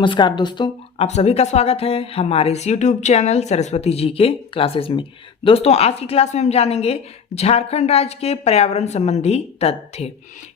नमस्कार दोस्तों, आप सभी का स्वागत है हमारे इस YouTube चैनल सरस्वती जी के क्लासेस में। दोस्तों, आज की क्लास में हम जानेंगे झारखंड राज्य के पर्यावरण संबंधी तथ्य।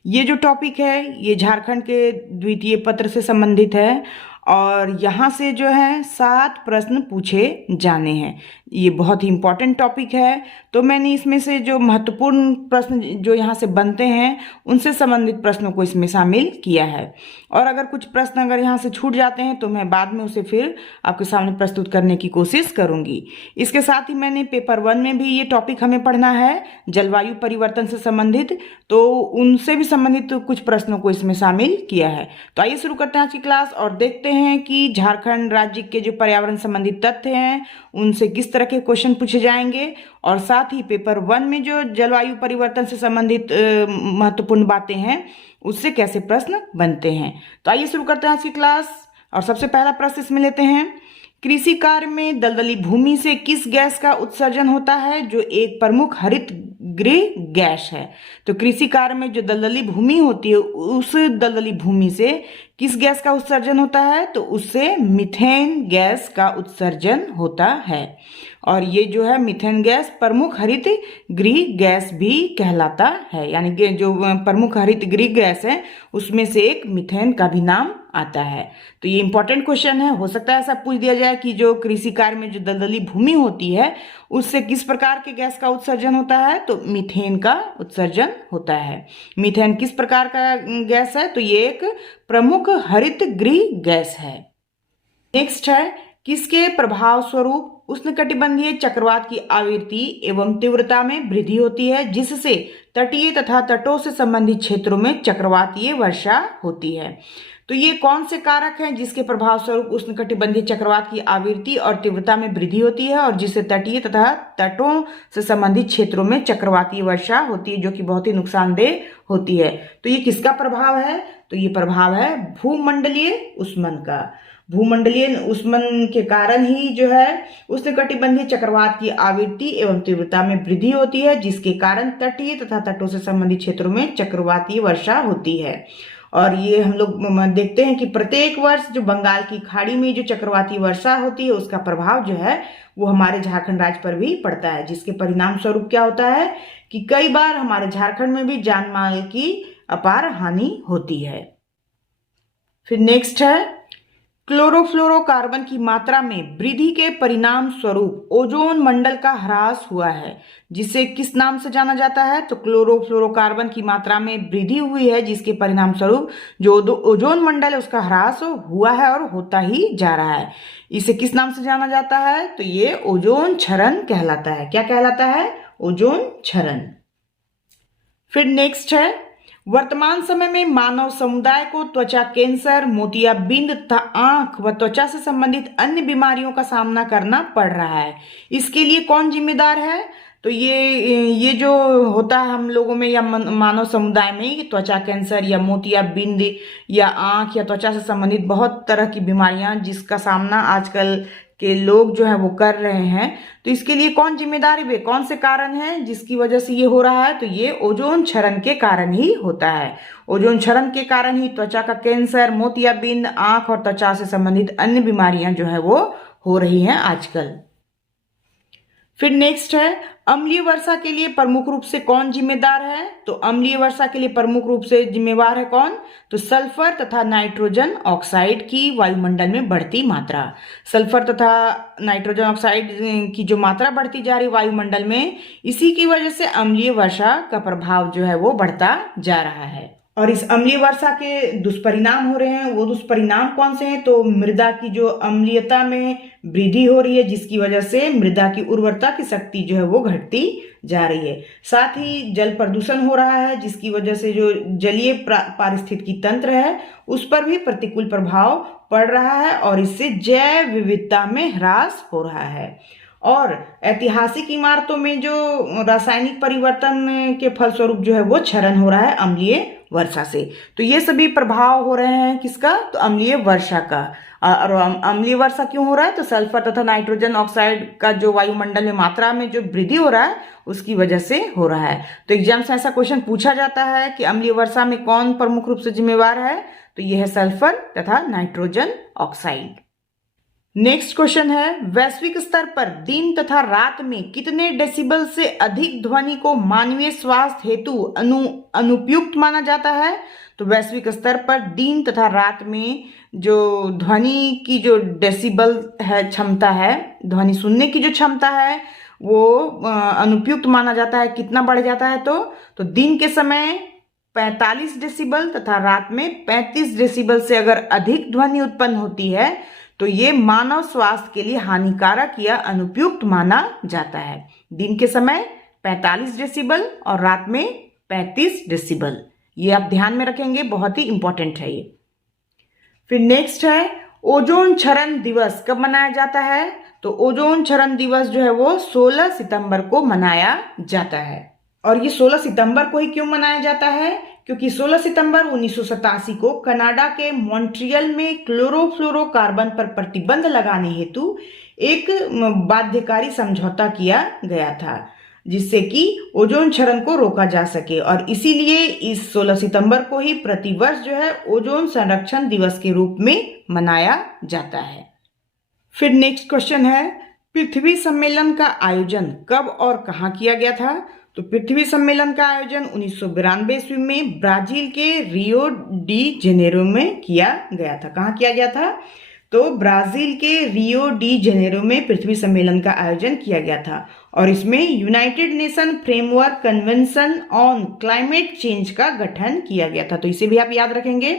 ये जो टॉपिक है ये झारखंड के द्वितीय पत्र से संबंधित है और यहाँ से जो है 7 प्रश्न पूछे जाने हैं। ये बहुत ही इम्पोर्टेंट टॉपिक है, तो मैंने इसमें से जो महत्वपूर्ण प्रश्न जो यहाँ से बनते हैं उनसे संबंधित प्रश्नों को इसमें शामिल किया है। और अगर कुछ प्रश्न अगर यहाँ से छूट जाते हैं तो मैं बाद में उसे फिर आपके सामने प्रस्तुत करने की कोशिश करूँगी। इसके साथ ही मैंने पेपर 1 में भी ये टॉपिक हमें पढ़ना है जलवायु परिवर्तन से संबंधित, तो उनसे भी संबंधित कुछ प्रश्नों को इसमें शामिल किया है। तो आइए शुरू करते हैं आज की क्लास और देखते हैं कि झारखंड राज्य के जो पर्यावरण संबंधित तथ्य हैं उनसे किस तरह के क्वेश्चन पूछे जाएंगे और साथ ही पेपर 1 में जो जलवायु परिवर्तन से संबंधित महत्वपूर्ण बातें हैं उससे कैसे प्रश्न बनते हैं। तो आइए शुरू करते हैं आज की क्लास और सबसे पहला प्रश्न इसमें लेते हैं। कृषि कार्य में दलदली भूमि से किस गैस का उत्सर्जन होता है जो एक प्रमुख हरित गृह गैस है। तो कृषि कार्य में जो दलदली भूमि होती है उस दलदली भूमि से किस गैस का उत्सर्जन होता है, तो उससे मीथेन गैस का उत्सर्जन होता है। और ये जो है मीथेन गैस प्रमुख हरित गृह गैस भी कहलाता है, यानी कि जो प्रमुख हरित गृह गैस है उसमें से एक मीथेन का भी नाम आता है। तो ये इंपॉर्टेंट क्वेश्चन है, हो सकता है ऐसा पूछ दिया जाए कि जो कृषि कार्य में जो दलदली भूमि होती है उससे किस प्रकार के गैस का उत्सर्जन होता है, तो मीथेन का उत्सर्जन होता है। मीथेन किस प्रकार का गैस है, तो ये एक प्रमुख हरित गृह गैस है। नेक्स्ट है, किसके प्रभाव स्वरूप उष्णकटिबंधीय चक्रवात की आवृत्ति एवं तीव्रता में वृद्धि होती है जिससे तटीय तथा तटों से संबंधित क्षेत्रों में चक्रवातीय वर्षा होती है। तो ये कौन से कारक हैं जिसके प्रभाव स्वरूप उष्णकटिबंधीय चक्रवात की आवृत्ति और तीव्रता में वृद्धि होती है और जिससे तटीय तथा तटों से संबंधित क्षेत्रों में चक्रवातीय वर्षा होती है जो कि बहुत ही नुकसानदेह होती है। तो ये किसका प्रभाव है, तो ये प्रभाव है भूमंडलीय ऊष्मन का। भूमंडलीय ऊष्मन के कारण ही जो है उष्णकटिबंधीय चक्रवात की आवृत्ति एवं तीव्रता में वृद्धि होती है जिसके कारण तटीय तथा तटों से संबंधित क्षेत्रों में चक्रवातीय वर्षा होती है। और ये हम लोग देखते हैं कि प्रत्येक वर्ष जो बंगाल की खाड़ी में जो चक्रवाती वर्षा होती है उसका प्रभाव जो है वो हमारे झारखंड राज्य पर भी पड़ता है, जिसके परिणाम स्वरूप क्या होता है कि कई बार हमारे झारखंड में भी जान माल की अपार हानि होती है। फिर नेक्स्ट है, क्लोरोफ्लोरोकार्बन की मात्रा में वृद्धि के परिणाम स्वरूप ओजोन मंडल का ह्रास हुआ है जिसे किस नाम से जाना जाता है, तो क्लोरोफ्लोरोकार्बन की मात्रा में वृद्धि हुई है जिसके परिणाम स्वरूप जो ओजोन मंडल है उसका ह्रास हुआ है और होता ही जा रहा है। इसे किस नाम से जाना जाता है, तो ये ओजोन क्षरण कहलाता है। क्या कहलाता है, ओजोन क्षरण। फिर नेक्स्ट है, वर्तमान समय में मानव समुदाय को त्वचा कैंसर, मोतियाबिंद तथा आंख व त्वचा से संबंधित अन्य बीमारियों का सामना करना पड़ रहा है। इसके लिए कौन जिम्मेदार है, तो ये जो होता है हम लोगों में या मानव समुदाय में त्वचा कैंसर या मोतियाबिंद या आंख या त्वचा से संबंधित बहुत तरह की बीमारियां जिसका सामना आजकल के लोग जो है वो कर रहे हैं, तो इसके लिए कौन जिम्मेदार है, वे कौन से कारण हैं जिसकी वजह से ये हो रहा है, तो ये ओजोन क्षरण के कारण ही होता है। ओजोन क्षरण के कारण ही त्वचा का कैंसर, मोतियाबिंद, आंख और त्वचा से संबंधित अन्य बीमारियां जो है वो हो रही हैं आजकल। फिर नेक्स्ट है, अम्लीय वर्षा के लिए प्रमुख रूप से कौन जिम्मेदार है, तो अम्लीय वर्षा के लिए प्रमुख रूप से जिम्मेवार है कौन, तो सल्फर तथा नाइट्रोजन ऑक्साइड की वायुमंडल में बढ़ती मात्रा। सल्फर तथा नाइट्रोजन ऑक्साइड की जो मात्रा बढ़ती जा रही वायुमंडल में, इसी की वजह से अम्लीय वर्षा का प्रभाव जो है वो बढ़ता जा रहा है। और इस अम्लीय वर्षा के दुष्परिणाम हो रहे हैं, वो दुष्परिणाम कौन से हैं, तो मृदा की जो अम्लीयता में वृद्धि हो रही है जिसकी वजह से मृदा की उर्वरता की शक्ति जो है वो घटती जा रही है। साथ ही जल प्रदूषण हो रहा है जिसकी वजह से जो जलीय पारिस्थितिकी तंत्र है उस पर भी प्रतिकूल प्रभाव पड़ रहा है और इससे जैव विविधता में ह्रास हो रहा है। और ऐतिहासिक इमारतों में जो रासायनिक परिवर्तन के फलस्वरूप जो है वो क्षरण हो रहा है अम्लीय वर्षा से। तो ये सभी प्रभाव हो रहे हैं किसका, तो अम्लीय वर्षा का। और अम्लीय वर्षा क्यों हो रहा है, तो सल्फर तथा नाइट्रोजन ऑक्साइड का जो वायुमंडल में मात्रा में जो वृद्धि हो रहा है उसकी वजह से हो रहा है। तो एग्जाम से ऐसा क्वेश्चन पूछा जाता है कि अम्लीय वर्षा में कौन प्रमुख रूप से जिम्मेवार है, तो यह है सल्फर तथा नाइट्रोजन ऑक्साइड। नेक्स्ट क्वेश्चन है, वैश्विक स्तर पर दिन तथा रात में कितने डेसिबल से अधिक ध्वनि को मानवीय स्वास्थ्य हेतु अनुपयुक्त माना जाता है। तो वैश्विक स्तर पर दिन तथा रात में जो ध्वनि की जो डेसिबल है, क्षमता है, ध्वनि सुनने की जो क्षमता है वो अनुपयुक्त माना जाता है। कितना बढ़ जाता है, तो दिन के समय 45 डेसिबल तथा रात में 35 डेसिबल से अगर अधिक ध्वनि उत्पन्न होती है तो ये मानव स्वास्थ्य के लिए हानिकारक या अनुपयुक्त माना जाता है। दिन के समय 45 डेसिबल और रात में 35 डेसिबल, ये आप ध्यान में रखेंगे, बहुत ही इंपॉर्टेंट है ये। फिर नेक्स्ट है, ओजोन क्षरण दिवस कब मनाया जाता है। तो ओजोन क्षरण दिवस जो है वो 16 सितंबर को मनाया जाता है। और ये 16 सितंबर को ही क्यों मनाया जाता है, क्योंकि 16 सितंबर 1987 को कनाडा के मॉन्ट्रियल में क्लोरोफ्लोरोकार्बन पर प्रतिबंध लगाने हेतु एक बाध्यकारी समझौता किया गया था, जिससे कि ओजोन क्षरण को रोका जा सके। और इसीलिए इस 16 सितंबर को ही प्रतिवर्ष जो है ओजोन संरक्षण दिवस के रूप में मनाया जाता है। फिर नेक्स्ट क्वेश्चन है, पृथ्वी सम्मेलन का आयोजन कब और कहाँ किया गया था। तो पृथ्वी सम्मेलन का आयोजन 1992 ईस्वी में ब्राजील के रियो डी जेनेरो में किया गया था। कहाँ किया गया था, तो ब्राजील के रियो डी जेनेरो में पृथ्वी सम्मेलन का आयोजन किया गया था। और इसमें United nation framework convention on climate change का गठन किया गया था। तो इसे भी आप याद रखेंगे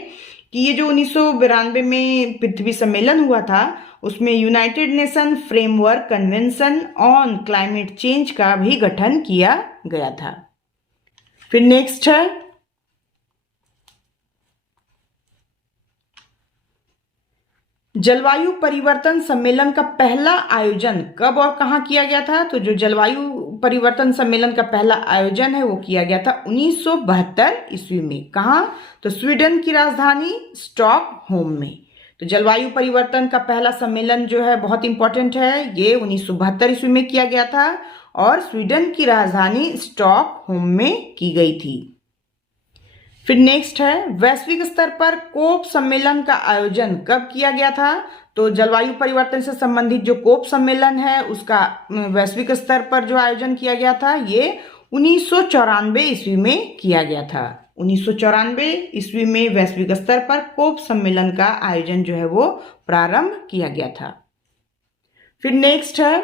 कि ये जो 1992 में पृथ्वी सम्मेलन हुआ था उसमें United nation framework convention on climate change का भी गठन किया गया था। फिर नेक्स्ट है, जलवायु परिवर्तन सम्मेलन का पहला आयोजन कब और कहाँ किया गया था। तो जो जलवायु परिवर्तन सम्मेलन का पहला आयोजन है वो किया गया था 1972 ईस्वी में। कहाँ, तो स्वीडन की राजधानी स्टॉकहोम में। तो जलवायु परिवर्तन का पहला सम्मेलन जो है बहुत इंपॉर्टेंट है, ये 1972 ईस्वी में किया गया था और स्वीडन की राजधानी स्टॉकहोम में की गई थी। फिर नेक्स्ट है, वैश्विक स्तर पर कोप सम्मेलन का आयोजन कब किया गया था। तो जलवायु परिवर्तन से संबंधित जो कोप सम्मेलन है उसका वैश्विक स्तर पर जो आयोजन किया गया था ये 1994 ईस्वी में किया गया था। 1994 ईस्वी में वैश्विक स्तर पर कोप सम्मेलन का आयोजन जो है वो प्रारंभ किया गया था। फिर नेक्स्ट है,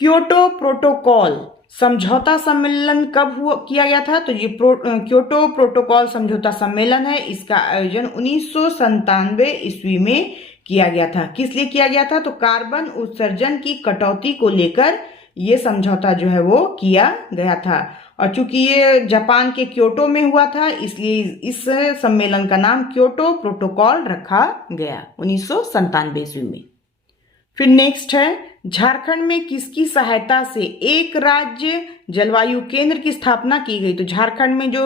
क्योटो प्रोटोकॉल समझौता सम्मेलन कब किया गया था। तो ये क्योटो प्रोटोकॉल समझौता सम्मेलन है, इसका आयोजन 1997 ईस्वी में किया गया था। किस लिए किया गया था, तो कार्बन उत्सर्जन की कटौती को लेकर ये समझौता जो है वो किया गया था। और चूंकि ये जापान के क्योटो में हुआ था इसलिए इस सम्मेलन का नाम क्योटो प्रोटोकॉल रखा गया 1997 ईस्वी में। फिर नेक्स्ट है, झारखंड में किसकी सहायता से एक राज्य जलवायु केंद्र की स्थापना की गई। तो झारखंड में जो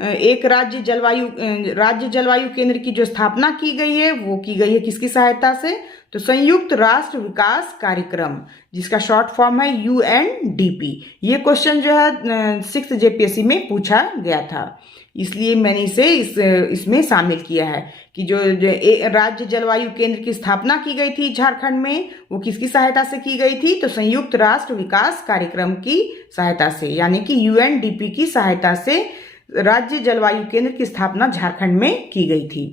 एक राज्य जलवायु केंद्र की जो स्थापना की गई है वो की गई है किसकी सहायता से, तो संयुक्त राष्ट्र विकास कार्यक्रम, जिसका शॉर्ट फॉर्म है UNDP। ये क्वेश्चन जो है 6th JPSC में पूछा गया था, इसलिए मैंने इसे इसमें शामिल किया है कि जो राज्य जलवायु केंद्र की स्थापना की गई थी झारखंड में वो किसकी सहायता से की गई थी, तो संयुक्त राष्ट्र विकास कार्यक्रम की सहायता से, यानी कि UNDP की सहायता से राज्य जलवायु केंद्र की स्थापना झारखंड में की गई थी।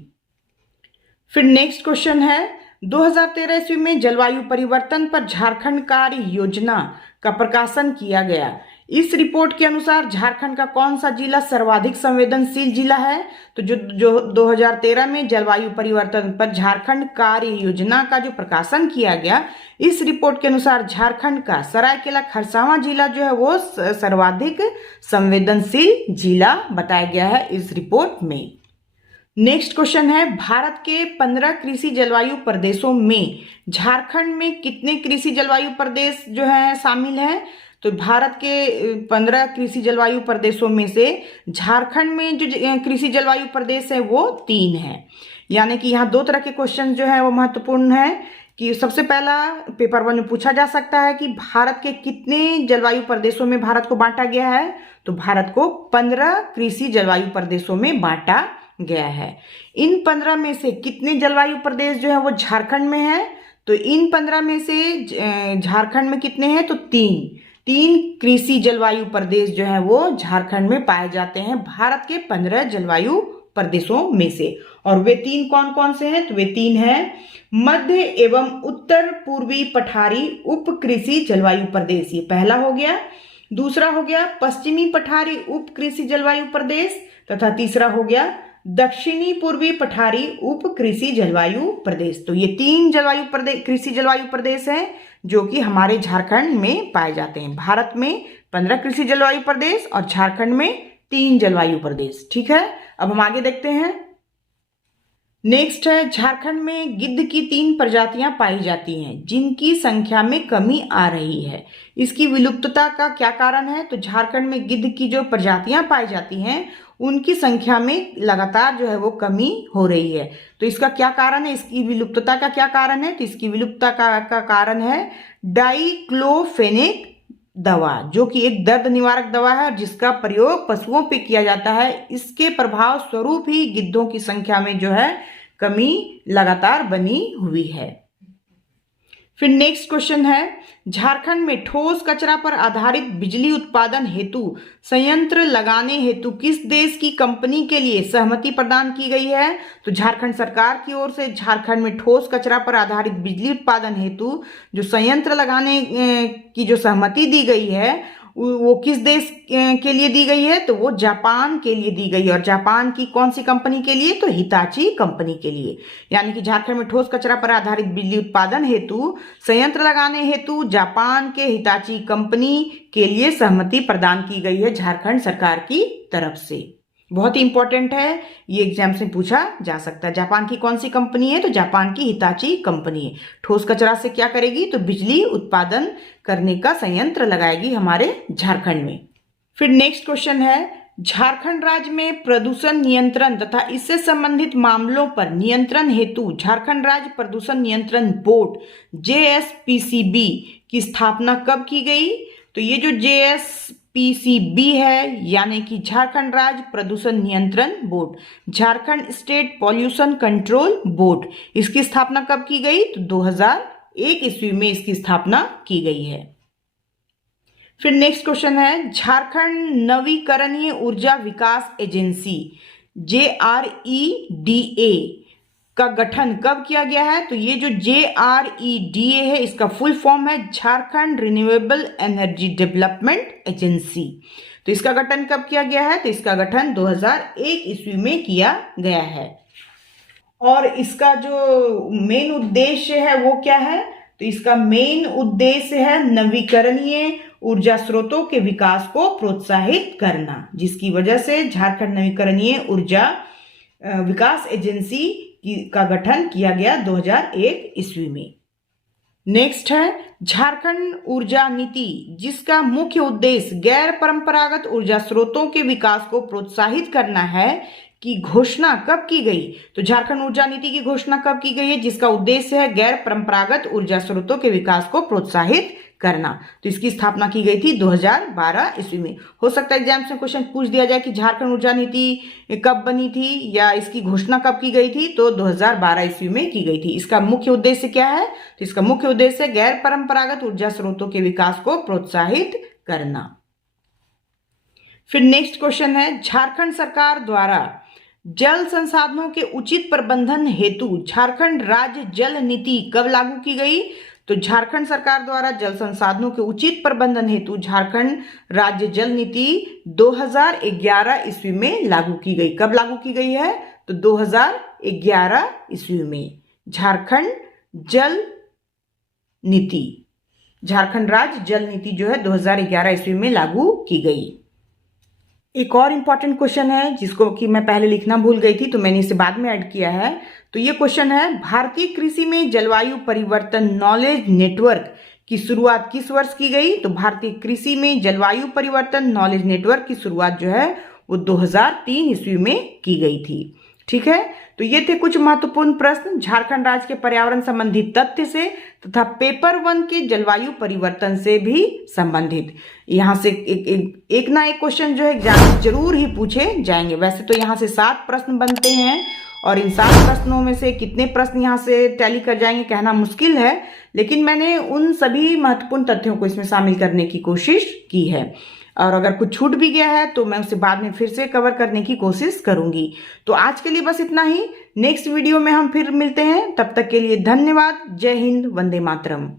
फिर नेक्स्ट क्वेश्चन है, 2013 ईस्वी में जलवायु परिवर्तन पर झारखंड कार्य योजना का प्रकाशन किया गया। इस रिपोर्ट के अनुसार झारखंड का कौन सा जिला सर्वाधिक संवेदनशील जिला है। तो जो 2013 में जलवायु परिवर्तन पर झारखंड कार्य योजना का जो प्रकाशन किया गया, इस रिपोर्ट के अनुसार झारखंड का सरायकेला खरसावां जिला जो है वो सर्वाधिक संवेदनशील जिला बताया गया है इस रिपोर्ट में। नेक्स्ट क्वेश्चन है, भारत के 15 कृषि जलवायु प्रदेशों में झारखंड में कितने कृषि जलवायु प्रदेश जो है शामिल हैं? तो भारत के 15 कृषि जलवायु प्रदेशों में से झारखंड में जो कृषि जलवायु प्रदेश है वो 3 है। यानी कि यहाँ 2 तरह के क्वेश्चन जो है वो महत्वपूर्ण है कि सबसे पहला पेपर 1 में पूछा जा सकता है कि भारत के कितने जलवायु प्रदेशों में भारत को बांटा गया है। तो भारत को 15 कृषि जलवायु प्रदेशों में बांटा गया है। इन 15 में से कितने जलवायु प्रदेश जो है वो झारखंड में है? तो इन 15 में से झारखंड में कितने हैं? तो 3 कृषि जलवायु प्रदेश जो है वो झारखंड में पाए जाते हैं भारत के 15 जलवायु प्रदेशों में से। और वे 3 कौन कौन से हैं? तो वे 3 हैं मध्य एवं उत्तर पूर्वी पठारी उप कृषि जलवायु प्रदेश, ये पहला हो गया। दूसरा हो गया पश्चिमी पठारी उप कृषि जलवायु प्रदेश, तथा तीसरा हो गया दक्षिणी पूर्वी पठारी उप कृषि जलवायु प्रदेश। तो ये 3 जलवायु प्रदेश कृषि जलवायु प्रदेश हैं जो कि हमारे झारखंड में पाए जाते हैं। भारत में 15 कृषि जलवायु प्रदेश और झारखंड में 3 जलवायु प्रदेश। ठीक है, अब हम आगे देखते हैं। नेक्स्ट है, झारखंड में गिद्ध की 3 प्रजातियां पाई जाती हैं जिनकी संख्या में कमी आ रही है। इसकी विलुप्तता का क्या कारण है? तो झारखंड में गिद्ध की जो प्रजातियां पाई जाती हैं उनकी संख्या में लगातार जो है वो कमी हो रही है। तो इसका क्या कारण है? इसकी विलुप्तता का क्या कारण है? तो इसकी विलुप्तता का कारण है डाइक्लोफेनेक दवा, जो कि एक दर्द निवारक दवा है जिसका प्रयोग पशुओं पे किया जाता है। इसके प्रभाव स्वरूप ही गिद्धों की संख्या में जो है कमी लगातार बनी हुई है। फिर नेक्स्ट क्वेश्चन है, झारखंड में ठोस कचरा पर आधारित बिजली उत्पादन हेतु संयंत्र लगाने हेतु किस देश की कंपनी के लिए सहमति प्रदान की गई है? तो झारखंड सरकार की ओर से झारखंड में ठोस कचरा पर आधारित बिजली उत्पादन हेतु जो संयंत्र लगाने की जो सहमति दी गई है वो किस देश के लिए दी गई है? तो वो जापान के लिए दी गई है। और जापान की कौन सी कंपनी के लिए? तो हिताची कंपनी के लिए। यानी कि झारखंड में ठोस कचरा पर आधारित बिजली उत्पादन हेतु संयंत्र लगाने हेतु जापान के हिताची कंपनी के लिए सहमति प्रदान की गई है झारखंड सरकार की तरफ से। बहुत ही इंपॉर्टेंट है, ये एग्जाम से पूछा जा सकता है। जापान की कौन सी कंपनी है? तो जापान की हिताची कंपनी है। ठोस कचरा से क्या करेगी? तो बिजली उत्पादन करने का संयंत्र लगाएगी हमारे झारखंड में। फिर नेक्स्ट क्वेश्चन है, झारखंड राज्य में प्रदूषण नियंत्रण तथा इससे संबंधित मामलों पर नियंत्रण हेतु झारखंड राज्य प्रदूषण नियंत्रण बोर्ड JSPCB की स्थापना कब की गई? तो ये जो JSPCB है यानी कि झारखंड राज्य प्रदूषण नियंत्रण board, Jharkhand state pollution control board, इसकी स्थापना कब की गई? तो 2001 ईस्वी में इसकी स्थापना की गई है। फिर नेक्स्ट क्वेश्चन है, झारखंड नवीकरणीय ऊर्जा विकास एजेंसी JREDA का गठन कब किया गया है? तो ये जो JREDA है इसका फुल फॉर्म है Jharkhand renewable energy development agency. तो इसका गठन कब किया गया है? तो इसका गठन 2001 ईस्वी में किया गया है। और इसका जो मेन उद्देश्य है वो क्या है? तो इसका मेन उद्देश्य है नवीकरणीय ऊर्जा स्रोतों के विकास को प्रोत्साहित करना, जिसकी वजह से झारखंड नवीकरणीय ऊर्जा विकास एजेंसी का गठन किया गया 2001 ईस्वी में। नेक्स्ट है, झारखंड ऊर्जा नीति जिसका मुख्य उद्देश्य गैर परंपरागत ऊर्जा स्रोतों के विकास को प्रोत्साहित करना है की घोषणा कब की गई? तो झारखंड ऊर्जा नीति की घोषणा कब की गई है जिसका उद्देश्य है गैर परंपरागत ऊर्जा स्रोतों के विकास को प्रोत्साहित करना? तो इसकी स्थापना की गई थी 2012 ईस्वी में। हो सकता है एग्जाम से क्वेश्चन पूछ दिया जाए कि झारखंड ऊर्जा नीति कब बनी थी या इसकी घोषणा कब की गई थी? तो 2012 ईस्वी में की गई थी। इसका मुख्य उद्देश्य क्या है? तो इसका मुख्य उद्देश्य गैर परंपरागत ऊर्जा स्रोतों के विकास को प्रोत्साहित करना। फिर नेक्स्ट क्वेश्चन है, झारखंड सरकार द्वारा जल संसाधनों के उचित प्रबंधन हेतु झारखंड राज्य जल नीति कब लागू की गई? तो झारखंड सरकार द्वारा जल संसाधनों के उचित प्रबंधन हेतु झारखंड राज्य जल नीति 2011 ईस्वी में लागू की गई। कब लागू की गई है? तो 2011 ईस्वी में झारखंड जल नीति, झारखंड राज्य जल नीति जो है 2011 ईस्वी में लागू की गई। एक और इम्पॉर्टेंट क्वेश्चन है जिसको कि मैं पहले लिखना भूल गई थी, तो मैंने इसे बाद में ऐड किया है। तो ये क्वेश्चन है, भारतीय कृषि में जलवायु परिवर्तन नॉलेज नेटवर्क की शुरुआत किस वर्ष की गई? तो भारतीय कृषि में जलवायु परिवर्तन नॉलेज नेटवर्क की शुरुआत जो है वो 2003 ईस्वी में की गई थी। ठीक है, तो ये थे कुछ महत्वपूर्ण प्रश्न झारखंड राज्य के पर्यावरण संबंधी तथ्य से तथा पेपर 1 के जलवायु परिवर्तन से भी संबंधित। यहाँ से एक ना एक क्वेश्चन जो है एग्जाम में जरूर ही पूछे जाएंगे। वैसे तो यहाँ से 7 प्रश्न बनते हैं और इन 7 प्रश्नों में से कितने प्रश्न यहाँ से टैली कर जाएंगे कहना मुश्किल है, लेकिन मैंने उन सभी महत्वपूर्ण तथ्यों को इसमें शामिल करने की कोशिश की है। और अगर कुछ छूट भी गया है तो मैं उसे बाद में फिर से कवर करने की कोशिश करूंगी। तो आज के लिए बस इतना ही। नेक्स्ट वीडियो में हम फिर मिलते हैं, तब तक के लिए धन्यवाद। जय हिंद, वंदे मातरम।